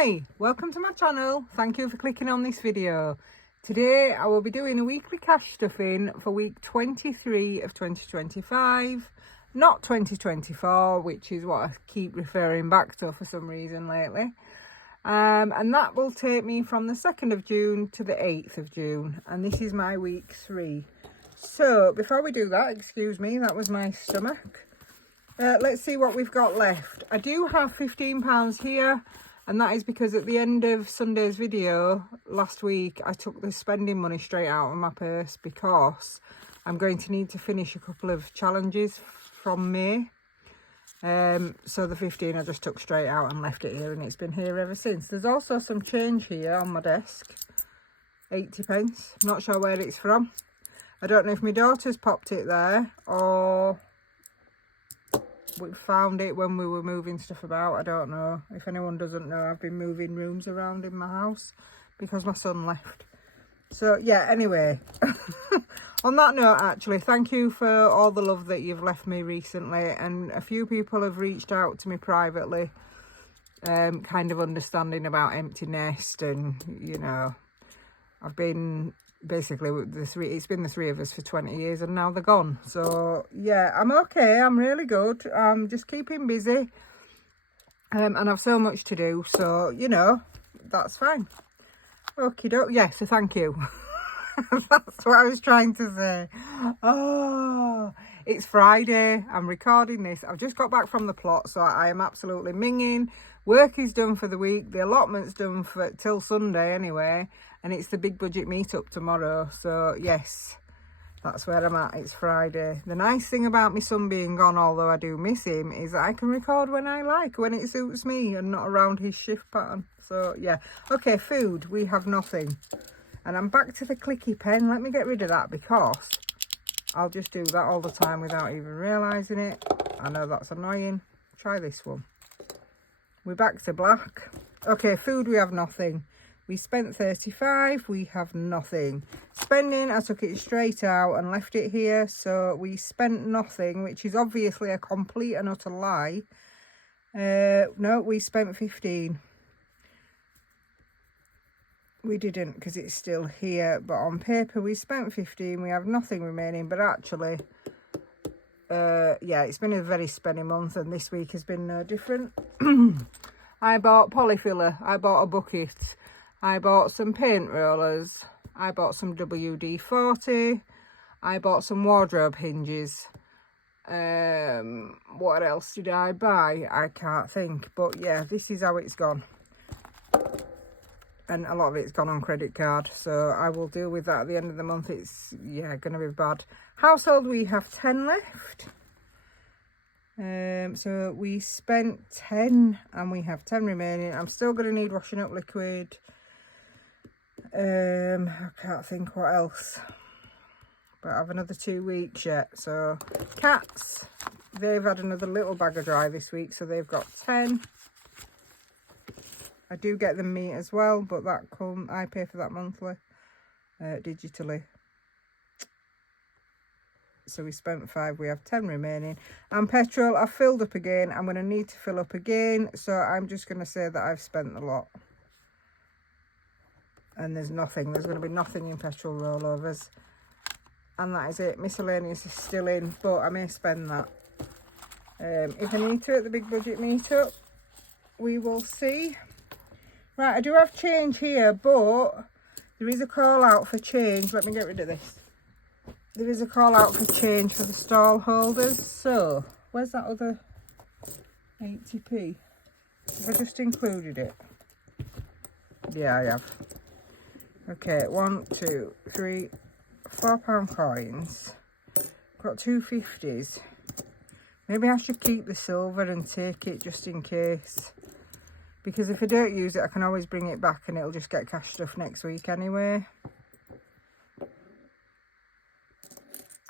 Hi, welcome to my channel. Thank you for clicking on this video. Today I will be doing a weekly cash stuffing for week 23 of 2025, not 2024, which is what I keep referring back to for some reason lately. And that will take me from the 2nd of June to the 8th of June, and this is my week 3. So before we do that, excuse me, that was my stomach. Let's see what we've got left. I do have £15 here, and that is because at the end of Sunday's video last week, I took the spending money straight out of my purse because I'm going to need to finish a couple of challenges from May. So the 15 I just took straight out and left it here, and it's been here ever since. There's also some change here on my desk, 80p. Not sure where it's from. I don't know if my daughter's popped it there or we found it when we were moving stuff about. I don't know. If anyone doesn't know, I've been moving rooms around in my house because my son left. So yeah, anyway, on that note, actually, thank you for all the love that you've left me recently, and a few people have reached out to me privately, kind of understanding about empty nest, and you know, I've been basically with it's been the three of us for 20 years and now they're gone. So yeah, I'm okay, I'm really good. I'm just keeping busy, and I've so much to do, so you know, that's fine. Okie doke. Yeah, so thank you. That's what I was trying to say. Oh, it's Friday, I'm recording this. I've just got back from the plot, so I am absolutely minging. Work is done for the week, the allotment's done for till Sunday anyway, and it's the big budget meetup tomorrow. So yes, that's where I'm at. It's Friday. The nice thing about my son being gone, although I do miss him, is that I can record when I like, when it suits me and not around his shift pattern. So yeah. Okay, food, we have nothing. And I'm back to the clicky pen. Let me get rid of that because I'll just do that all the time without even realising it. I know that's annoying. Try this one. We're back to black. Okay, food, we have nothing. We spent 35, we have nothing. Spending, I took it straight out and left it here. So we spent nothing, which is obviously a complete and utter lie. No, we spent 15. We didn't, because it's still here, but on paper we spent 15. We have nothing remaining, but actually, yeah, it's been a very spenny month, and this week has been no different. I bought polyfiller, I bought a bucket, I bought some paint rollers, I bought some WD-40, I bought some wardrobe hinges. What else did I buy? I can't think, but yeah, this is how it's gone. And a lot of it's gone on credit card, so I will deal with that at the end of the month. It's, yeah, going to be bad. Household, we have 10 left. So we spent 10 and we have 10 remaining. I'm still going to need washing up liquid. I can't think what else. But I have another 2 weeks yet. So cats, they've had another little bag of dry this week, so they've got 10. I do get them meat as well, but that I pay for that monthly, digitally. So we spent 5, we have 10 remaining. And petrol, I've filled up again. I'm going to need to fill up again, so I'm just going to say that I've spent a lot. And there's nothing, there's going to be nothing in petrol rollovers. And that is it. Miscellaneous is still in, but I may spend that. If I need to at the big budget meetup, we will see. Right, I do have change here, but there is a call out for change. Let me get rid of this. There is a call out for change for the stall holders. So, where's that other 80p? Have I just included it? Yeah, I have. Okay, 1, 2, 3, £4 coins. Got 2 50s. Maybe I should keep the silver and take it just in case. Because if I don't use it, I can always bring it back and it'll just get cash stuff next week anyway.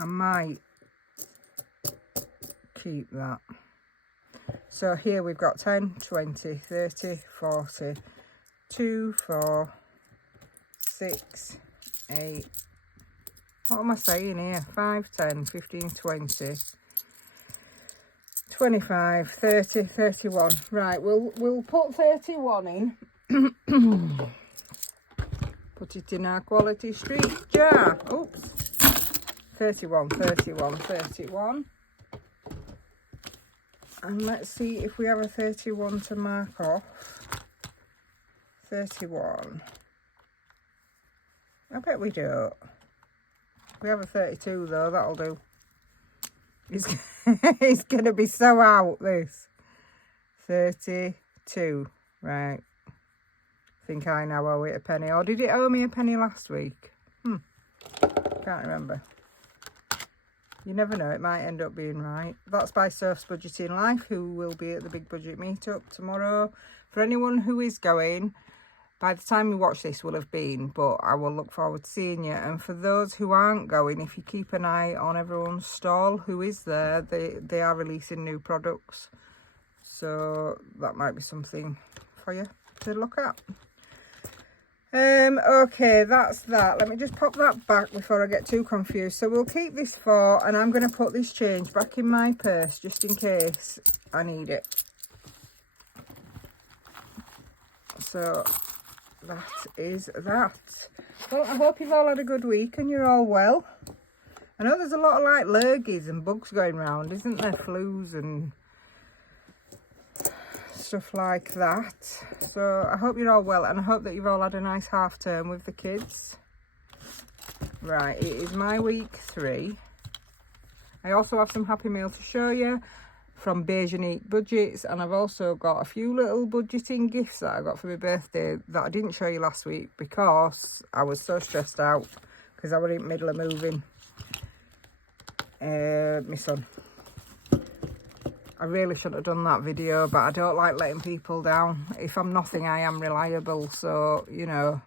I might keep that. So here we've got 10, 20, 30, 40, 2, 4, 6, 8. What am I saying here? 5, 10, 15, 20. 25, 30, 31. Right, we'll put 31 in Put it in our quality street jar. Oops. 31, 31, 31. And let's see if we have a 31 to mark off. 31. I bet we don't. We have a 32 though, that'll do. It's going to be so out, this. 32. Right. I think I now owe it a penny. Or did it owe me a penny last week? Can't remember. You never know, it might end up being right. That's by Soph's Budgeting Life, who will be at the Big Budget Meetup tomorrow. For anyone who is going, by the time you watch this will have been, but I will look forward to seeing you. And for those who aren't going, if you keep an eye on everyone's stall who is there, they are releasing new products. So that might be something for you to look at. Okay, that's that. Let me just pop that back before I get too confused. So we'll keep this for, and I'm going to put this change back in my purse just in case I need it. So that is that. Well, I hope you've all had a good week and you're all well. I know there's a lot of like lurgies and bugs going around, isn't there? Flus and stuff like that. So I hope you're all well, and I hope that you've all had a nice half term with the kids. Right, it is my week 3. I also have some Happy Meal to show you from Beige Budgets, and I've also got a few little budgeting gifts that I got for my birthday that I didn't show you last week because I was so stressed out because I was in the middle of moving my son. I really shouldn't have done that video, but I don't like letting people down. If I'm nothing, I am reliable, so, you know.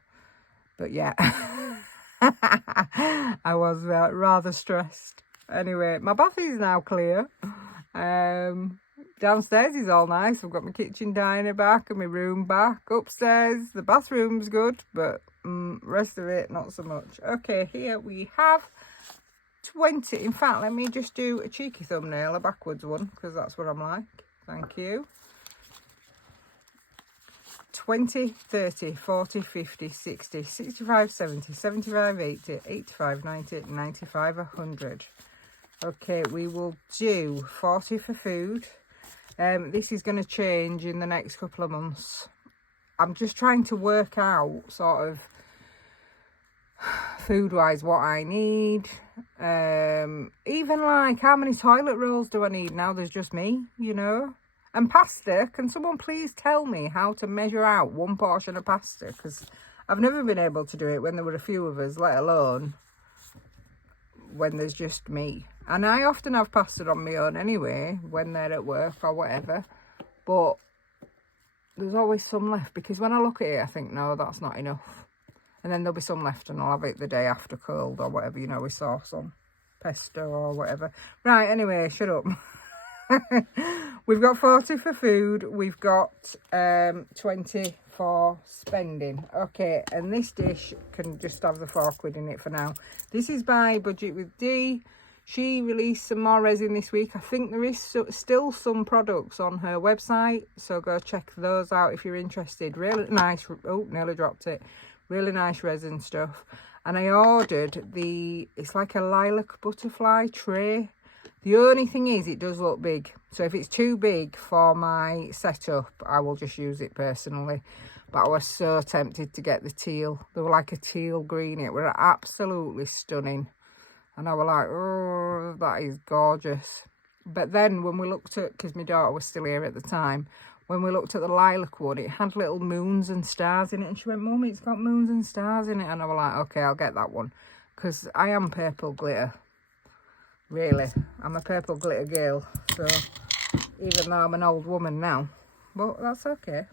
But yeah, I was rather stressed. Anyway, my bath is now clear. Downstairs is all nice. I've got my kitchen diner back and my room back. Upstairs, the bathroom's good, but rest of it, not so much. Okay, here we have 20. In fact, let me just do a cheeky thumbnail, a backwards one, because that's what I'm like. Thank you. 20, 30, 40, 50, 60, 65, 70, 75, 80, 85, 90, 95, 100. Okay, we will do 40 for food. This is going to change in the next couple of months. I'm just trying to work out sort of food wise what I need, even like how many toilet rolls do I need now. There's just me, you know. And pasta, can someone please tell me how to measure out one portion of pasta, because I've never been able to do it when there were a few of us, let alone when there's just me. And I often have pasta on my own anyway when they're at work or whatever, but there's always some left, because when I look at it I think, no, that's not enough. And then there'll be some left and I'll have it the day after cold or whatever, you know, with sauce on, pesto or whatever. Right, anyway, shut up. We've got 40 for food. We've got 20 for spending. Okay, and this dish can just have the £4 in it for now. This is by Budget with D. She released some more resin this week. I think there is still some products on her website, so go check those out if you're interested. Really nice. Oh, nearly dropped it. Really nice resin stuff. And I ordered it's like a lilac butterfly tray. The only thing is it does look big. So if it's too big for my setup, I will just use it personally. But I was so tempted to get the teal. They were like a teal green. It were absolutely stunning. And I was like, oh, that is gorgeous. But then when we looked at, because my daughter was still here at the time, when we looked at the lilac one, it had little moons and stars in it. And she went, Mum, it's got moons and stars in it. And I was like, okay, I'll get that one. Because I am purple glitter. Really. I'm a purple glitter girl. So even though I'm an old woman now. But that's okay.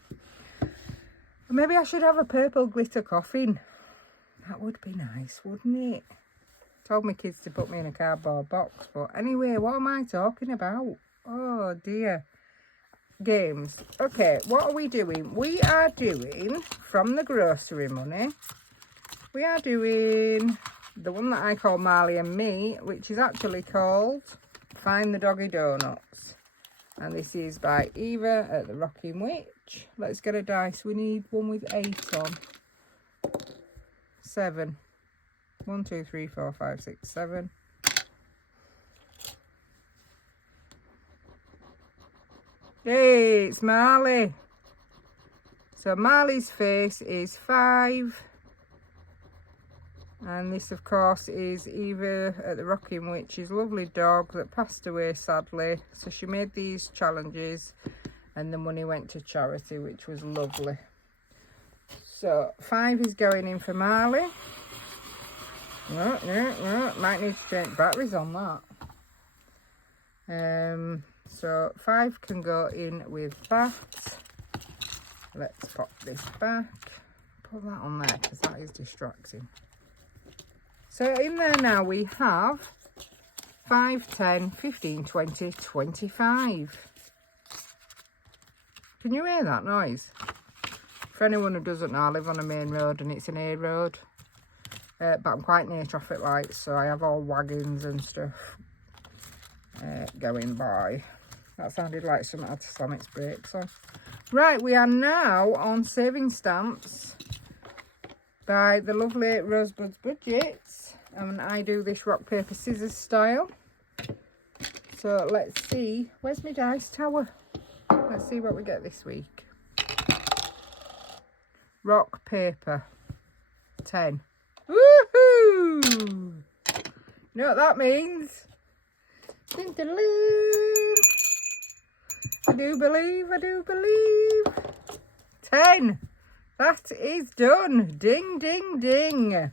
Maybe I should have a purple glitter coffin. That would be nice, wouldn't it? Told my kids to put me in a cardboard box. But anyway, what am I talking about? Oh, dear. Games. Okay, what are we doing? We are doing, from the grocery money, we are doing the one that I call Marley and Me, which is actually called Find the Doggy Donuts. And this is by Eva at the Rocking Witch. Let's get a dice. We need one with 8 on. 7. 1, 2, 3, 4, 5, 6, 7. Hey, it's Marley. So Marley's face is 5. And this, of course, is Eva at the Rocking Witch's lovely dog that passed away sadly. So she made these challenges and the money went to charity, which was lovely. So 5 is going in for Marley. No, might need to change batteries on that. So 5 can go in with that. Let's pop this back. Put that on there because that is distracting. So in there now we have 5, 10, 15, 20, 25. Can you hear that noise? For anyone who doesn't know, I live on a main road and it's an A road. But I'm quite near traffic lights, so I have all wagons and stuff going by. That sounded like something had to slam its brakes on. Right, we are now on saving stamps by the lovely Rosebud's Budgets. And I do this rock, paper, scissors style. So let's see. Where's my dice tower? Let's see what we get this week. Rock, paper. 10. Woohoo! You know what that means? Dun, dun, dun. I do believe. 10. That is done. Ding, ding, ding.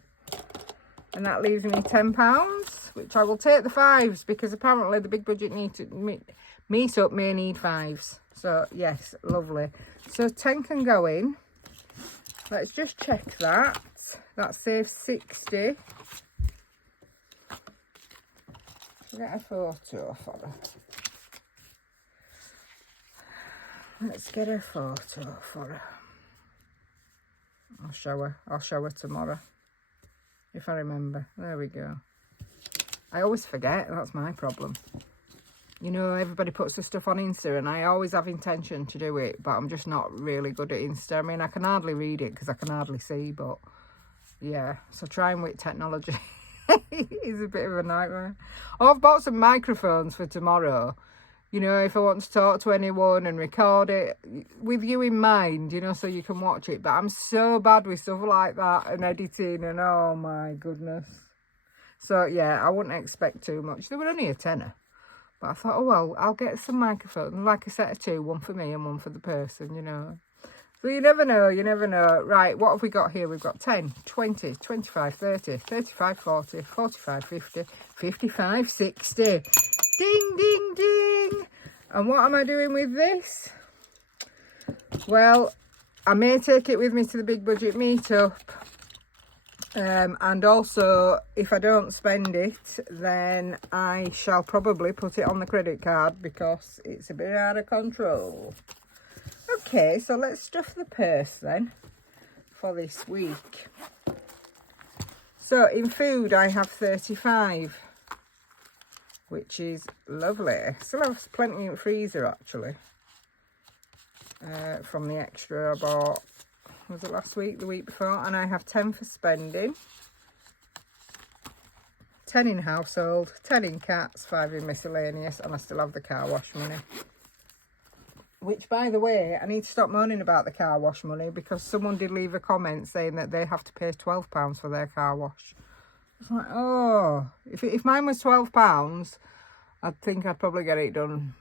And that leaves me £10, which I will take the 5s because apparently the big budget meet-up may need 5s. So, yes, lovely. So, 10 can go in. Let's just check that. That saves 60. I'll get a photo for her. Let's get a photo for her. I'll show her tomorrow. If I remember. There we go. I always forget. That's my problem. You know, everybody puts the stuff on Insta and I always have intention to do it, but I'm just not really good at Insta. I mean, I can hardly read it because I can hardly see, but yeah. So trying with technology is a bit of a nightmare. Oh, I've bought some microphones for tomorrow. You know, if I want to talk to anyone and record it with you in mind, you know, so you can watch it. But I'm so bad with stuff like that and editing and oh my goodness. So yeah, I wouldn't expect too much. They were only a tenner. But I thought, oh well, I'll get some microphones, like a set of 2, one for me and one for the person, you know. So you never know, you never know. Right, what have we got here? We've got 10, 20, 25, 30, 35, 40, 45, 50, 55, 60. Ding, ding, ding. And what am I doing with this? Well, I may take it with me to the big budget meetup. And also, if I don't spend it, then I shall probably put it on the credit card because it's a bit out of control. Okay, so let's stuff the purse then for this week. So in food, I have 35. Which is lovely. Still have plenty in the freezer actually. From the extra I bought, was it last week, the week before? And I have 10 for spending. 10 in household, 10 in cats, 5 in miscellaneous, and I still have the car wash money. Which, by the way, I need to stop moaning about the car wash money because someone did leave a comment saying that they have to pay £12 for their car wash. It's like, oh, if mine was £12, I think I'd probably get it done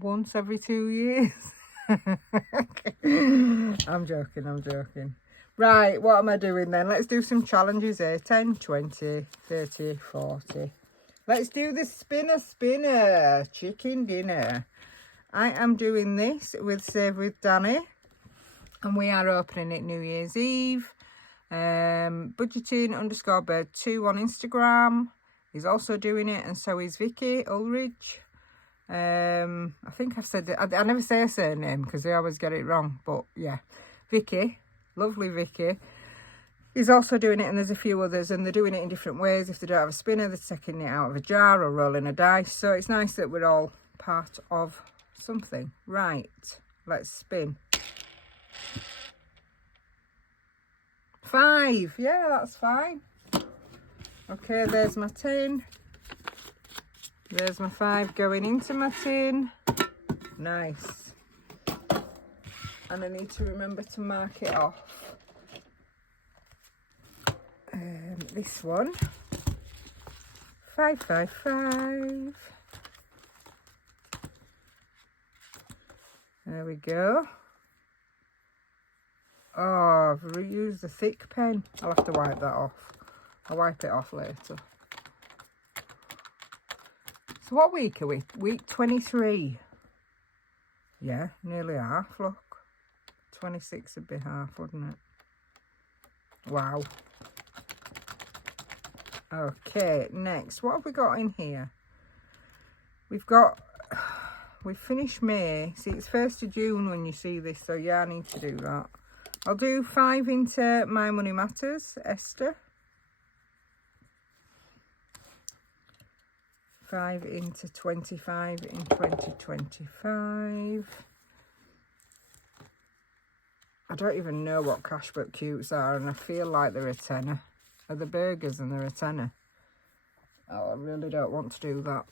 once every 2 years. I'm joking. Right, what am I doing then? Let's do some challenges here. 10, 20, 30, 40. Let's do the spinner. Chicken dinner. I am doing this with Save with Danny. And we are opening it New Year's Eve. Budgeting_bird2 on Instagram. He's also doing it, and so is Vicky Ulrich. I think I've said it. I never say a surname because I always get it wrong, but yeah, Vicky, lovely Vicky, is also doing it, and there's a few others, and they're doing it in different ways. If they don't have a spinner, they're taking it out of a jar or rolling a dice. So it's nice that we're all part of something. Right, let's spin. 5, yeah, that's fine. Okay, there's my tin. There's my 5 going into my tin. Nice. And I need to remember to mark it off. This one. 5, 5, 5. There we go. Oh, I've reused the thick pen. I'll have to wipe that off. I'll wipe it off later. So what week are we? Week 23. Yeah, nearly half, look. 26 would be half, wouldn't it? Wow. Okay, next. What have we got in here? We've finished May. See, it's 1st of June when you see this, so yeah, I need to do that. I'll do 5 into My Money Matters, Esther. 5 into 25 in 2025. I don't even know what cashbook cutes are, and I feel like they're a tenner. Are the burgers and they're a tenner? Oh, I really don't want to do that.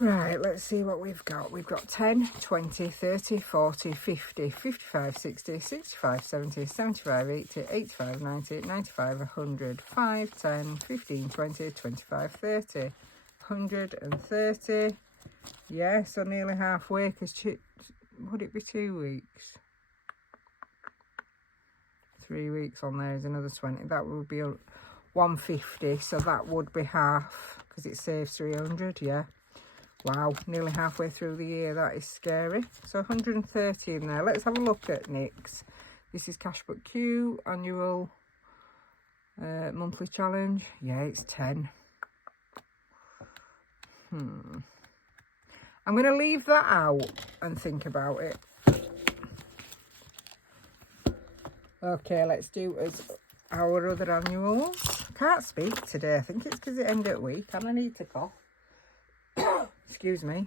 Right, let's see what we've got. We've got 10, 20, 30, 40, 50, 55, 60, 65, 70, 75, 80, 85, 90, 95, 100, 5, 10, 15, 20, 25, 30, 130. Yeah, so nearly halfway, because would it be 2 weeks? 3 weeks on there is another 20. That would be 150, so that would be half, because it saves 300, yeah. Wow, nearly halfway through the year. That is scary. So 130 in there. Let's have a look at Nick's. This is Cashbook Q, annual monthly challenge. Yeah, it's 10. I'm going to leave that out and think about it. Okay, let's do as our other annuals. Can't speak today. I think it's because it ended at week and I need to cough. Excuse me.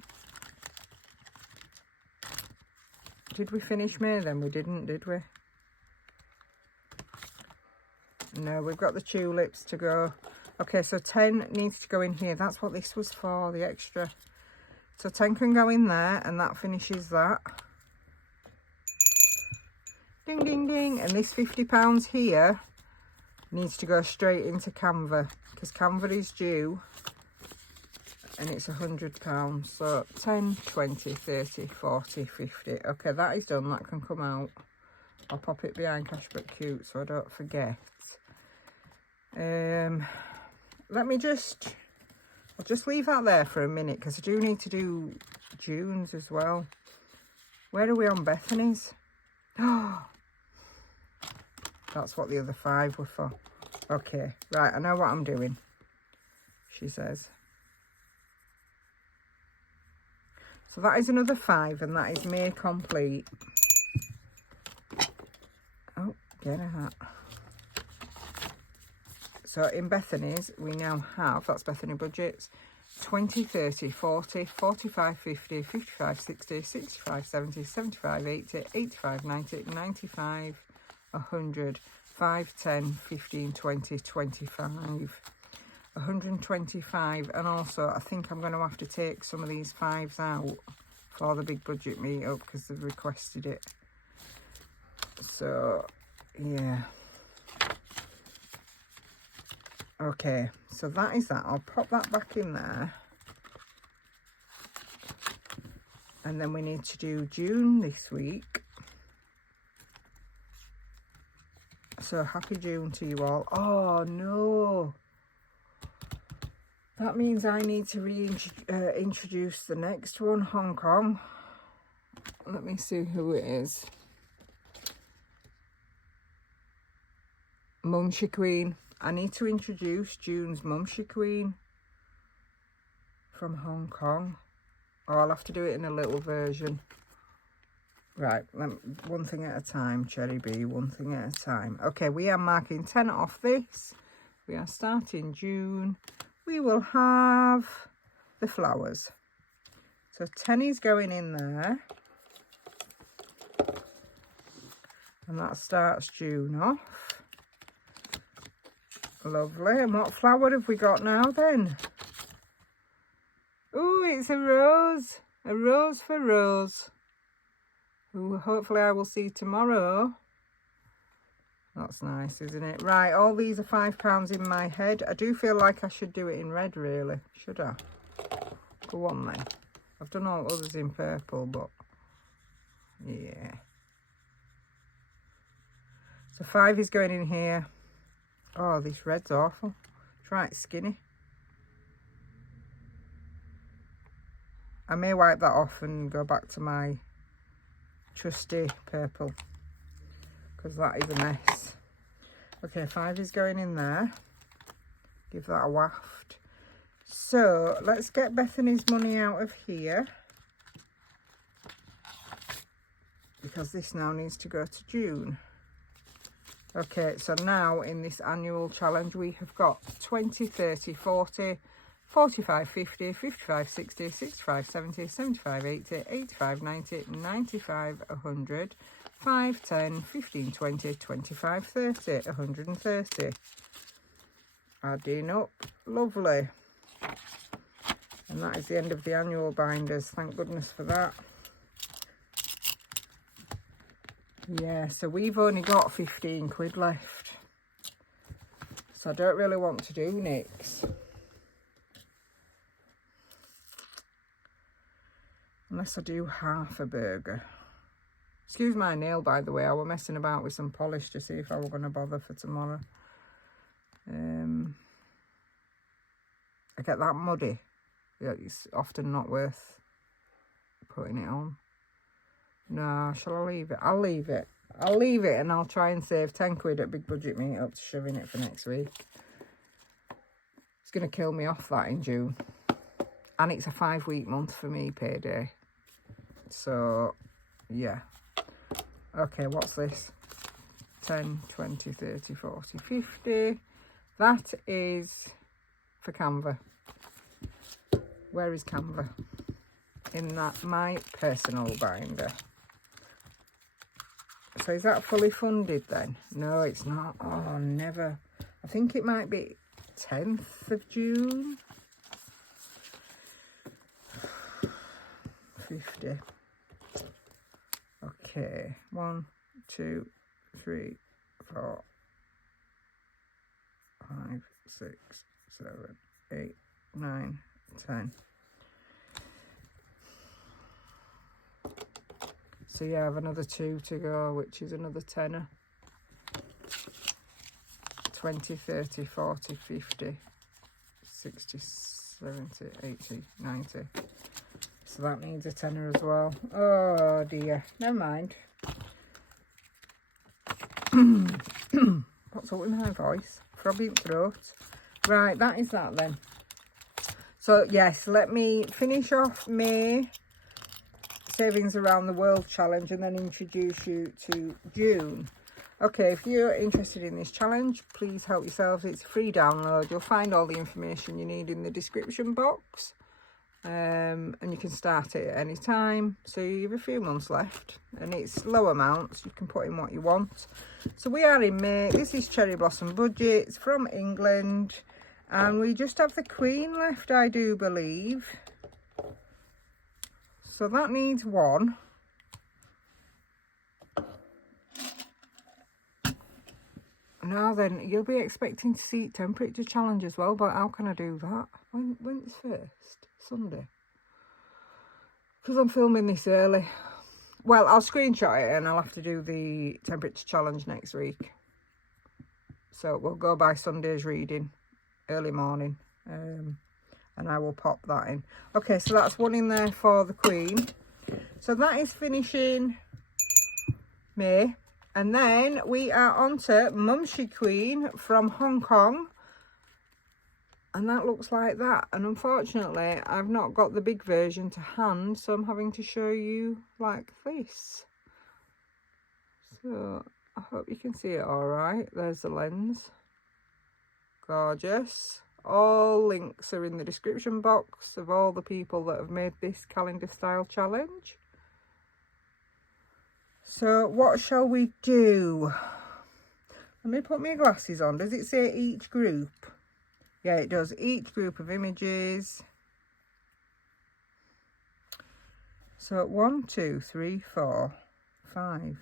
Did we finish May then? We didn't, did we? No, we've got the tulips to go. Okay, so 10 needs to go in here. That's what this was for, the extra. So 10 can go in there, and that finishes that. Ding, ding, ding. And this £50 here needs to go straight into Canva, because Canva is due. And it's £100. So 10, 20, 30, 40, 50. Okay, that is done. That can come out. I'll pop it behind Cashbook Cute so I don't forget. I'll just leave that there for a minute because I do need to do June's as well. Where are we on Bethany's? Oh, that's what the other 5 were for. Okay, right, I know what I'm doing, she says. So that is another 5, and that is May complete. Oh, get a hat. So in Bethany's, we now have, that's Bethany Budgets, 20, 30, 40, 45, 50, 55, 60, 65, 70, 75, 80, 85, 90, 95, 100, 5, 10, 15, 20, 25. 125, and also I think I'm going to have to take some of these 5s out for the big budget meetup because they've requested it. So yeah, okay, so that is that. I'll pop that back in there, and then we need to do June this week. So happy June to you all. Oh no, that means I need to introduce the next one, Hong Kong. Let me see who it is. Mumshy Queen. I need to introduce June's Mumshy Queen from Hong Kong. Oh, I'll have to do it in a little version. Right, one thing at a time, Cherry Bee, one thing at a time. Okay, we are marking 10 off this. We are starting June. We will have the flowers. So 10 is going in there. And that starts June off. Lovely. And what flower have we got now then? Oh, it's a rose. A rose for Rose, who hopefully I will see tomorrow. That's nice, isn't it? Right, all these are £5 in my head. I do feel like I should do it in red, really. Should I? Go on then. I've done all others in purple, but yeah. So 5 is going in here. Oh, this red's awful. It's right skinny. I may wipe that off and go back to my trusty purple, because that is a mess. Okay, 5 is going in there. Give that a waft. So let's get Bethany's money out of here, because this now needs to go to June. Okay, so now in this annual challenge we have got 20, 30, 40, 45, 50, 55, 60, 65, 70, 75, 80, 85, 90, 95, 100, 5, 10, 15, 20, 25, 30, 130. Adding up. Lovely. And that is the end of the annual binders. Thank goodness for that. Yeah, so we've only got 15 quid left. So I don't really want to do nicks. Unless I do half a burger. Excuse my nail, by the way. I was messing about with some polish to see if I were going to bother for tomorrow. I get that muddy. Yeah, it's often not worth putting it on. No, shall I leave it? I'll leave it. I'll leave it, and I'll try and save 10 quid at Big Budget Meetup to shove in it for next week. It's going to kill me off that in June. And it's a 5-week month for me, payday. So, yeah. Okay, what's this? 10, 20, 30, 40, 50. That is for Canva. Where is Canva? In that my personal binder. So is that fully funded then? No, it's not. Oh, never. I think it might be 10th of June. 50. Okay. 1, 2, 3, 4, 5, 6, 7, 8, 9, 10. So yeah, I have another 2 to go, which is another tenner. 20, 30, 40, 50, 60, 70, 80, 90. So that needs a tenner as well. Oh dear, never mind. What's up with my voice? Froggy throat. Right, that is that then. So yes, let me finish off May Savings Around the World challenge and then introduce you to June. Okay, if you're interested in this challenge, please help yourselves. It's a free download. You'll find all the information you need in the description box. And you can start it at any time. So you have a few months left, and it's low amounts. You can put in what you want. So we are in May. This is Cherry Blossom Budget. It's from England. And we just have the Queen left, I do believe. So that needs 1. Now then, you'll be expecting to see temperature challenge as well, but how can I do that? When's first? Sunday. Because I'm filming this early. Well, I'll screenshot it and I'll have to do the temperature challenge next week. So we'll go by Sunday's reading, early morning. And I will pop that in. Okay, so that's 1 in there for the Queen. So that is finishing May. And then we are on to Mumshy Queen from Hong Kong. And that looks like that. And unfortunately, I've not got the big version to hand, so I'm having to show you like this. So I hope you can see it all right. There's the lens. Gorgeous. All links are in the description box of all the people that have made this calendar style challenge. So what shall we do? Let me put my glasses on. Does it say each group? Yeah, it does. Each group of images. So 1, 2, 3, 4, 5.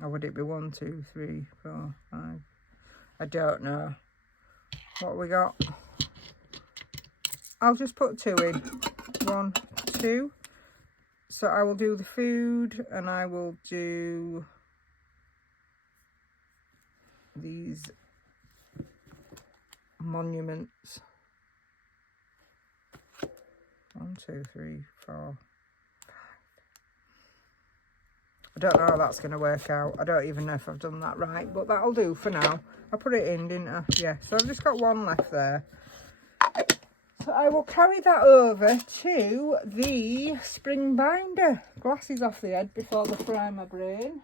Or would it be 1, 2, 3, 4, 5? I don't know. What we got? I'll just put 2 in. 1, 2. So I will do the food and I will do these monuments. 1, 2, 3, 4. I don't know how that's going to work out. I don't even know if I've done that right, but that'll do for now. I put it in, didn't I? Yeah, so I've just got 1 left there. So I will carry that over to the spring binder. Glasses off the head before they fry my brain.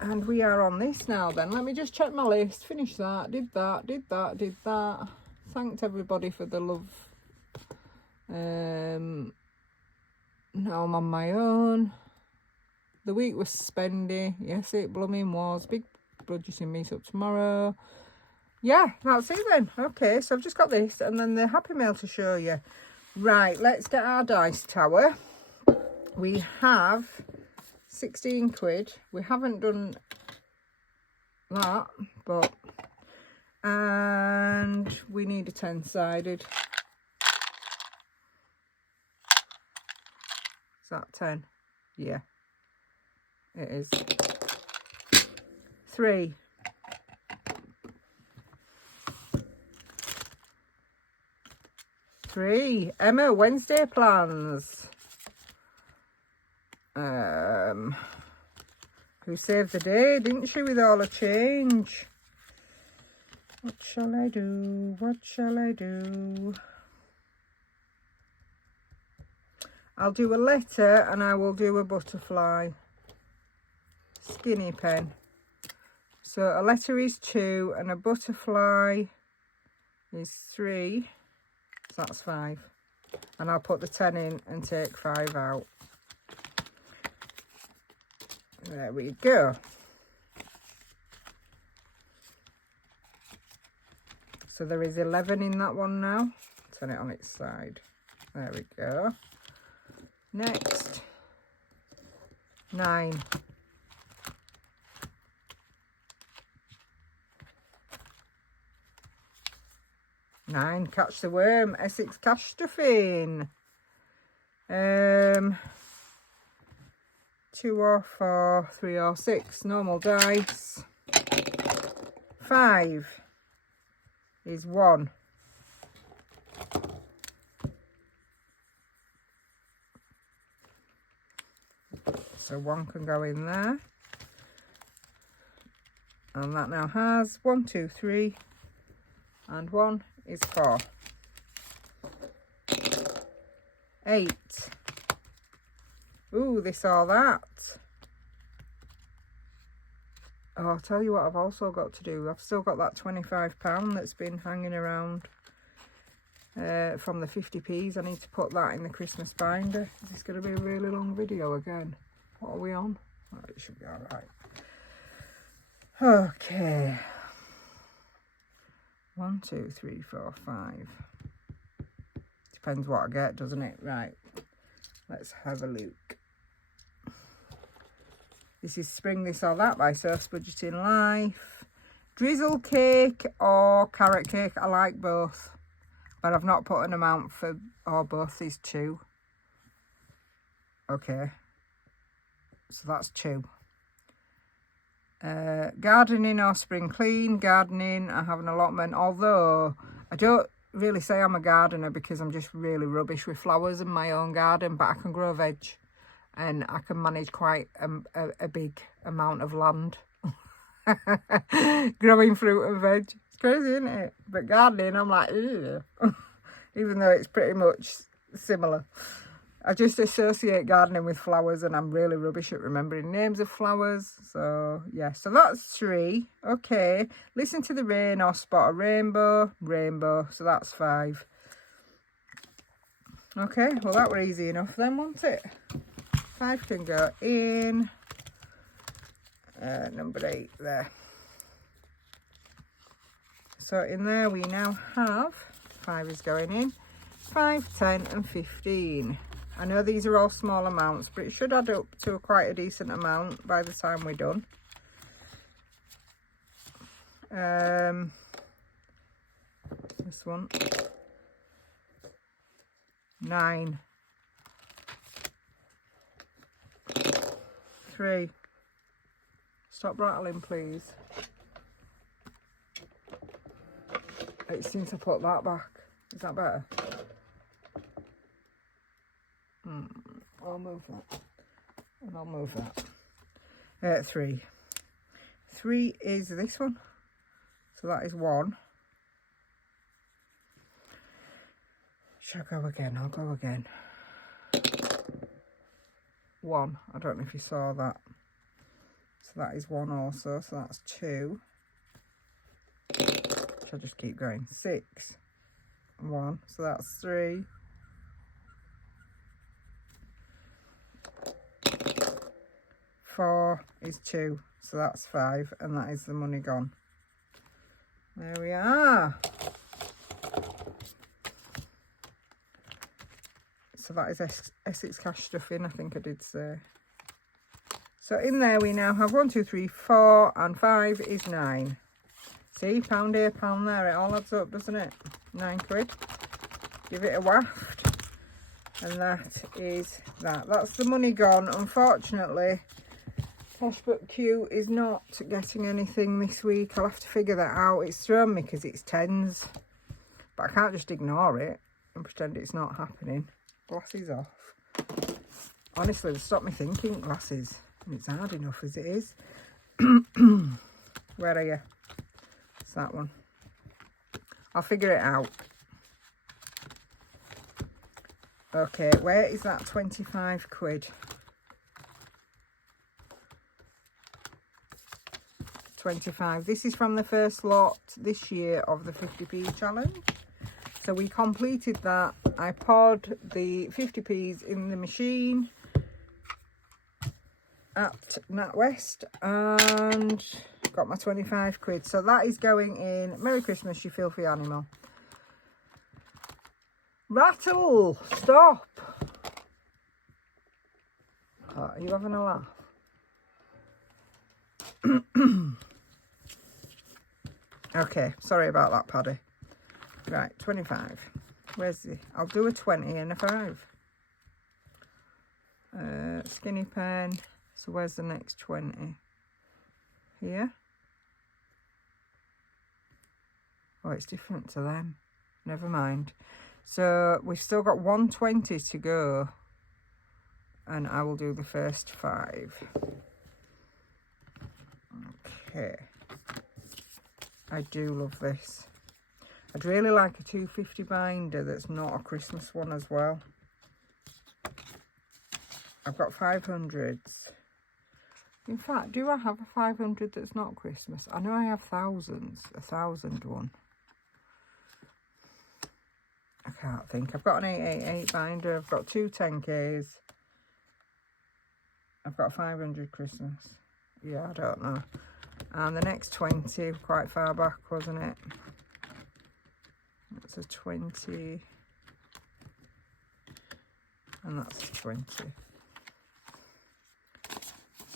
And we are on this now then. Let me just check my list. Finish that, did that, did that, did that. Thanked everybody for the love. Now I'm on my own. The week was spendy. Yes, it blooming was. Big budgeting meet up tomorrow. Yeah, that's it then. Okay, so I've just got this and then the Happy Mail to show you. Right, let's get our dice tower. We have 16 quid. We haven't done that, but... And we need a 10-sided. Is that 10? Yeah. It is. 3. 3. Emma, Wednesday plans. Who saved the day, didn't she, with all the change? What shall I do? What shall I do? I'll do a letter and I will do a butterfly. Skinny pen. So a letter is 2 and a butterfly is 3. So that's 5. And I'll put the 10 in and take 5 out. There we go. So there is 11 in that one now. Turn it on its side. There we go. Next. 9. 9, catch the worm, Essex cash stuffing. 2 or 4, 3 or 6, normal dice. 5 is 1. So 1 can go in there. And that now has 1, 2, 3, and 1 is 4. 8. Ooh, this or that. Oh, I'll tell you what I've also got to do. I've still got that £25 that's been hanging around from the 50p's. I need to put that in the Christmas binder. Is this going to be a really long video again? What are we on? Oh, it should be all right. Okay. 1, 2, 3, 4, 5. Depends what I get, doesn't it? Right. Let's have a look. This is Spring This or That by Source Budgeting Life. Drizzle cake or carrot cake. I like both. But I've not put an amount for or both these 2. Okay. So that's 2. Gardening or spring clean. Gardening, I have an allotment. Although I don't really say I'm a gardener because I'm just really rubbish with flowers in my own garden. But I can grow veg. And I can manage quite a big amount of land. Growing fruit and veg. It's crazy, isn't it? But gardening, I'm like, ew. Even though it's pretty much similar. I just associate gardening with flowers, and I'm really rubbish at remembering names of flowers. So yeah, so that's 3. Okay, listen to the rain or spot a rainbow, rainbow. So that's 5. Okay, well that were easy enough then, wasn't it? 5 can go in. Number 8 there. So in there we now have 5 is going in. 5, 10 and 15. I know these are all small amounts, but it should add up to quite a decent amount by the time we're done. This one. 9. 3. Stop rattling, please. It seems to put that back. Is that better? I'll move that. And I'll move that. 3. 3 is this one. So that is 1. Shall I go again? I'll go again. 1. I don't know if you saw that. So that is 1 also. So that's 2. Shall I just keep going? 6. 1. So that's 3. 4 is 2. So that's 5. And that is the money gone. There we are. So that is Essex cash stuffing, I think I did say. So in there we now have 1, 2, 3, 4 and 5 is 9. See, pound here, pound there, it all adds up, doesn't it? 9 quid. Give it a waft. And that is that. That's the money gone. Unfortunately, Cashbook Q is not getting anything this week. I'll have to figure that out. It's thrown me because it's tens. But I can't just ignore it and pretend it's not happening. Glasses off. Honestly, they stopped me thinking glasses. And it's hard enough as it is. Where are you? It's that one. I'll figure it out. Okay, where is that 25 quid? 25. This is from the first lot this year of the 50p challenge. So we completed that. I poured the 50p's in the machine at NatWest and got my 25 quid. So that is going in. Merry Christmas, you filthy animal. Rattle! Stop! Oh, are you having a laugh? Okay, sorry about that, Paddy. Right, 25. Where's the... I'll do a 20 and a 5. Skinny pen. So where's the next 20? Here? Oh, it's different to them. Never mind. So we've still got 120 to go. And I will do the first 5. Okay. I do love this. I'd really like a 250 binder that's not a Christmas one as well. I've got 500s. In fact, do I have a 500 that's not Christmas? I know I have thousands, a 1000 one. I can't think. I've got an 888 binder. I've got 2 10Ks. I've got a 500 Christmas. Yeah, I don't know. And the next 20, quite far back, wasn't it? That's a 20. And that's a 20.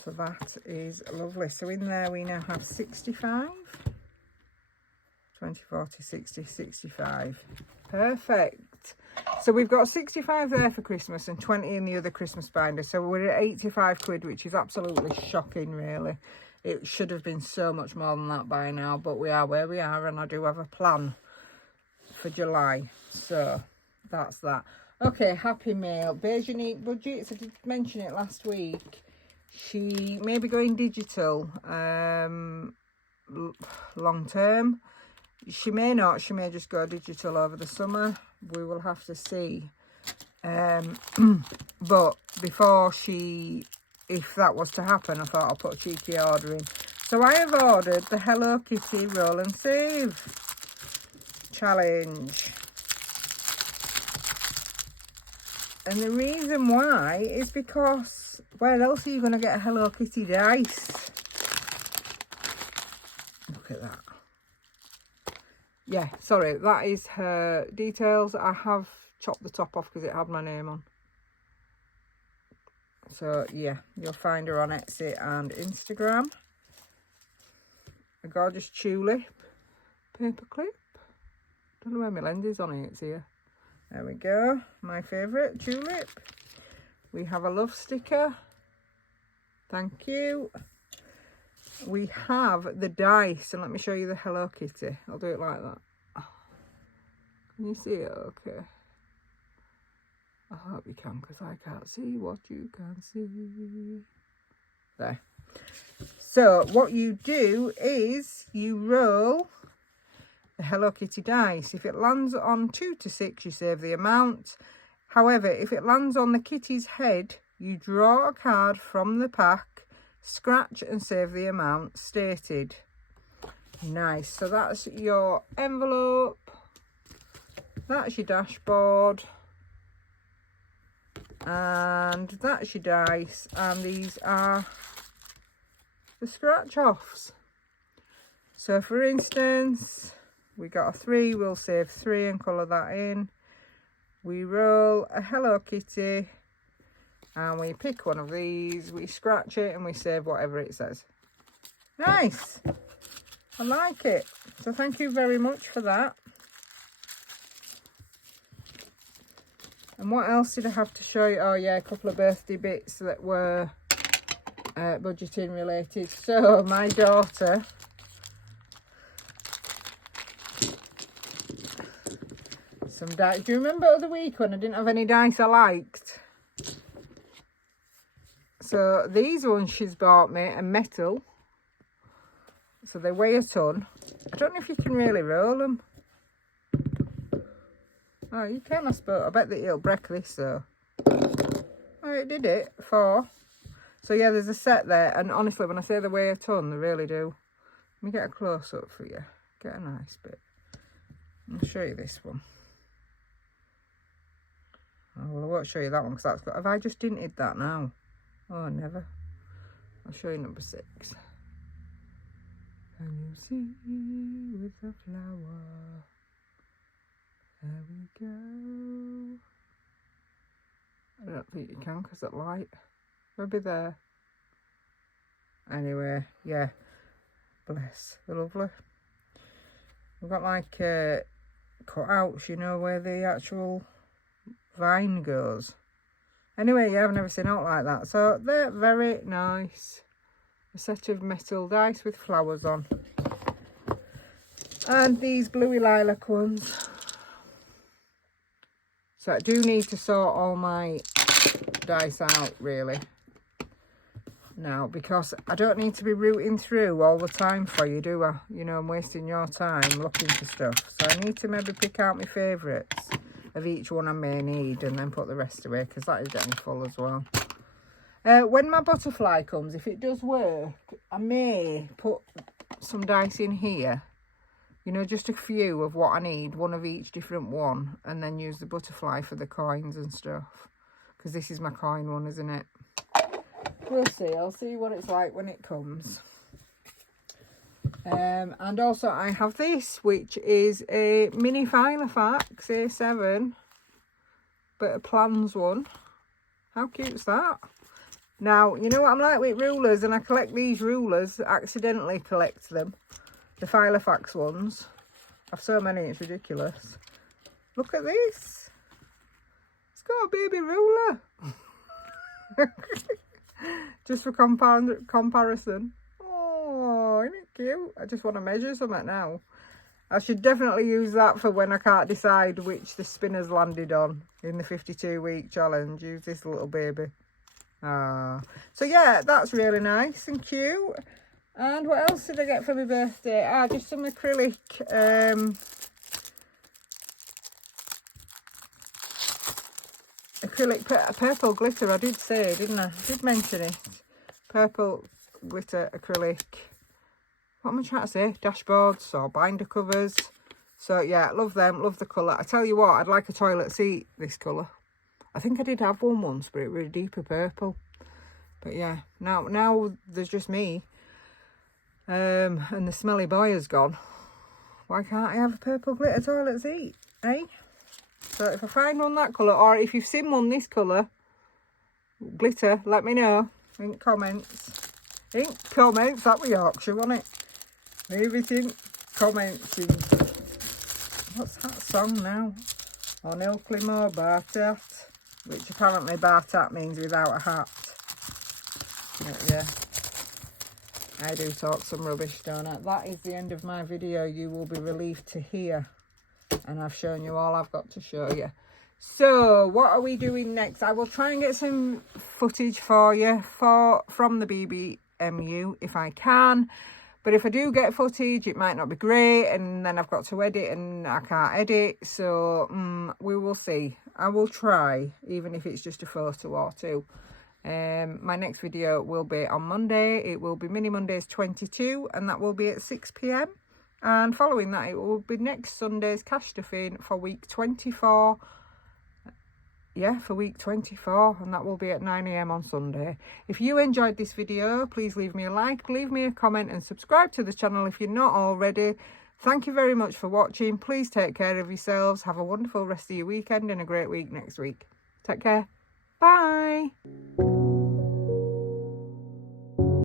So that is lovely. So in there we now have 65. 20, 40, 60, 65. Perfect. So we've got 65 there for Christmas and 20 in the other Christmas binder. So we're at 85 quid, which is absolutely shocking, really. It should have been so much more than that by now, but we are where we are, and I do have a plan for July. So that's that. Okay, Happy Mail. Beige Unique Budgets. I did mention it last week. She may be going digital long term. She may not. She may just go digital over the summer. We will have to see. But before if that was to happen, I thought I'll put a cheeky order in. So I have ordered the Hello Kitty Roll and Save challenge. And the reason why is because where else are you going to get a Hello Kitty dice? Look at that. Yeah, sorry, that is her details. I have chopped the top off because it had my name on. So yeah, you'll find her on Etsy and Instagram. A gorgeous tulip paper clip. Don't know where my lens is on it. It's here. There we go. My favourite tulip. We have a love sticker. Thank you. We have the dice, and let me show you the Hello Kitty. I'll do it like that. Can you see it? Okay. I hope you can, because I can't see what you can see. There. So what you do is you roll the Hello Kitty dice. If it lands on 2 to 6, you save the amount. However, if it lands on the kitty's head, you draw a card from the pack, scratch and save the amount stated. Nice. So that's your envelope. That's your dashboard. And that's your dice. And these are the scratch offs. So for instance, we got a 3, we'll save 3 and colour that in. We roll a Hello Kitty and we pick one of these, we scratch it and we save whatever it says. Nice. I like it. So thank you very much for that. And what else did I have to show you? Oh yeah, a couple of birthday bits that were budgeting related. So my daughter some dice. Do you remember the week when I didn't have any dice I liked? So these ones she's bought me are metal. So they weigh a ton. I don't know if you can really roll them. Oh, you can, I suppose. I bet that it'll break this though. Oh, it did it. 4. So yeah, there's a set there. And honestly, when I say they weigh a ton, they really do. Let me get a close up for you. Get a nice bit. I'll show you this one. Oh, well, I won't show you that one because that's got... Have I just dinted that now? Oh, never. I'll show you number 6. Can you see with the flower? There we go. I don't think you can because that light. Maybe there. Anyway, yeah. Bless. They're lovely. We've got like cutouts, you know, where the actual vine goes. Anyway, yeah, I've never seen out like that. So they're very nice. A set of metal dice with flowers on. And these bluey lilac ones. So I do need to sort all my dice out, really. Now, because I don't need to be rooting through all the time for you, do I? You know, I'm wasting your time looking for stuff. So I need to maybe pick out my favourites of each one I may need and then put the rest away because that is getting full as well. When my butterfly comes, if it does work, I may put some dice in here. You know, just a few of what I need, one of each different one, and then use the butterfly for the coins and stuff. Because this is my coin one, isn't it? We'll see. I'll see what it's like when it comes. And also I have this, which is a mini Filofax A7, but a plans one. How cute's that? Now, you know what I'm like with rulers, and I collect these rulers, accidentally collect them. The Filofax ones. I have so many, it's ridiculous. Look at this. It's got a baby ruler. Just for comparison. Oh, isn't it cute? I just want to measure something now. I should definitely use that for when I can't decide which the spinner's landed on in the 52-week challenge. Use this little baby. Ah. So yeah, that's really nice and cute. And what else did I get for my birthday? Ah, just some acrylic acrylic purple glitter. I did say, didn't I? I did mention it. Purple glitter acrylic. What am I trying to say? Dashboards or binder covers. So yeah, love them. Love the colour. I tell you what, I'd like a toilet seat this colour. I think I did have one once, but it was a deeper purple. But yeah, now there's just me. And the smelly boy has gone. Why can't I have a purple glitter toilet seat? Eh? So if I find one that colour, or if you've seen one this colour, glitter, let me know in comments. In comments, that was Yorkshire, wasn't it? Everything commenting. What's that song now? On Ilklimo Bartat, which apparently Bartat means without a hat. But yeah, I do talk some rubbish, don't I? That is the end of my video. You will be relieved to hear. And I've shown you all I've got to show you. So what are we doing next? I will try and get some footage for you from the BBMU if I can. But if I do get footage, it might not be great. And then I've got to edit and I can't edit. So we will see. I will try, even if it's just a photo or two. My next video will be on Monday. It will be Mini Mondays 22. And that will be at 6 p.m. And following that, it will be next Sunday's cash stuffing for week 24. Yeah, for week 24. And that will be at 9 a.m. on Sunday. If you enjoyed this video, please leave me a like, leave me a comment and subscribe to the channel if you're not already. Thank you very much for watching. Please take care of yourselves. Have a wonderful rest of your weekend and a great week next week. Take care. Bye.